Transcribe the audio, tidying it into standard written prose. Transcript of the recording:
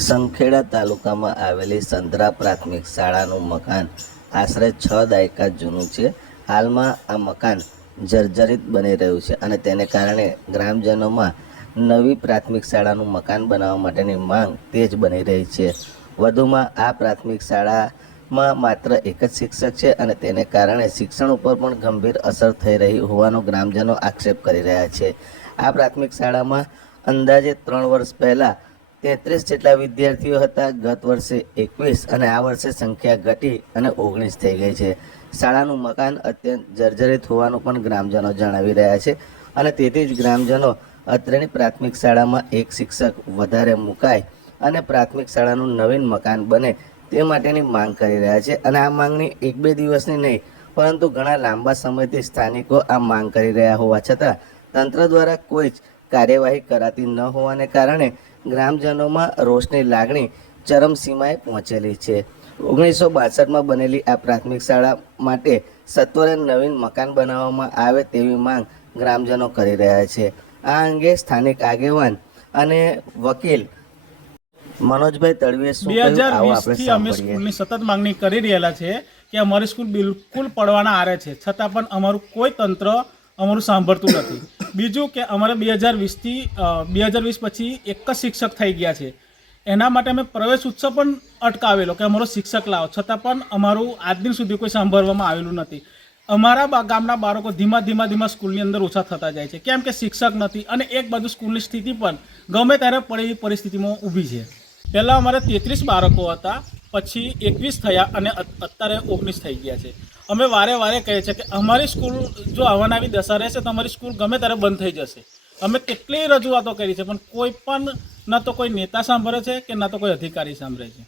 સંખેડા તાલુકામાં આવેલી સંતરા પ્રાથમિક શાળાનું મકાન આશરે 6 દાયકા જૂનું છે. હાલમાં આ મકાન જર્જરિત બની રહ્યું છે અને તેને કારણે ગ્રામજનોમાં નવી પ્રાથમિક શાળાનું મકાન બનાવવા માટેની માંગ તેજ બની રહી છે. વધુમાં આ પ્રાથમિક શાળામાં માત્ર એક જ શિક્ષક છે અને તેને કારણે શિક્ષણ ઉપર પણ ગંભીર અસર થઈ રહી હોવાનો ગ્રામજનો આક્ષેપ કરી રહ્યા છે. આ પ્રાથમિક શાળામાં અંદાજે 3 વર્ષ પહેલાં 33 જેટલા વિદ્યાર્થીઓ હતા. ગત વર્ષે 21 અને આ વર્ષે સંખ્યા ઘટી અને 19 થઈ ગઈ છે. શાળાનું મકાન અત્યંત જર્જરિત હોવાનું પણ ગ્રામજનો જણાવી રહ્યા છે અને તેથી જ ગ્રામજનો અત્રેની પ્રાથમિક શાળામાં એક શિક્ષક વધારે મુકાય અને પ્રાથમિક શાળાનું નવીન મકાન બને તે માટેની માંગ કરી રહ્યા છે. અને આ માંગણી 1-2 દિવસની નહીં પરંતુ ઘણા લાંબા સમયથી સ્થાનિકો આ માંગ કરી રહ્યા હોવા છતાં તંત્ર દ્વારા કોઈ જ કાર્યવાહી કરાતી ન હોવાને કારણે ગ્રામજનોમાં રોષની લાગણી ચરમસીમાએ પહોંચેલી છે. 1962માં બનેલી આ પ્રાથમિક શાળા માટે સત્વરે નવીન મકાન બનાવવામાં આવે તેવી માંગ ગ્રામજનો કરી રહ્યા છે. આ અંગે સ્થાનિક આગેવાન અને વકીલ મનોજભાઈ તડવીએ શું કહ્યું આવો આપણે થી અમે સ્કૂલની સતત માંગણી કરી રહેલા છે કે અમારી સ્કૂલ બિલકુલ પડવાના આરે છે, છતાં પણ અમારું કોઈ તંત્ર અમારું સાંભળતું નથી. બીજું કે અમારે 2020 પછી એક જ શિક્ષક થઈ ગયા છે. એના માટે અમે પ્રવેશ ઉત્સવ પણ અટકાવેલો કે અમારો શિક્ષક લાવો, છતાં પણ અમારું આજ દિન સુધી કોઈ સાંભળવામાં આવેલું નથી. અમારા ગામના બાળકો ધીમા સ્કૂલની અંદર ઓછા થતા જાય છે, કેમ કે શિક્ષક નથી. અને એક બાજુ સ્કૂલની સ્થિતિ પણ ગમે ત્યારે પડે એવી પરિસ્થિતિમાં ઊભી છે. પહેલાં અમારે 33 બાળકો હતા, પછી 21 થયા અને અત્યારે 19 થઈ ગયા છે. અમે વારે કહીએ છીએ કે અમારી સ્કૂલ જો આવવાની આવી દશા રહેશે તો અમારી સ્કૂલ ગમે ત્યારે બંધ થઈ જશે. અમે કેટલી રજૂઆતો કરી છે પણ કોઈ પણ ન તો કોઈ નેતા સાંભળે છે કે ન તો કોઈ અધિકારી સાંભળે છે.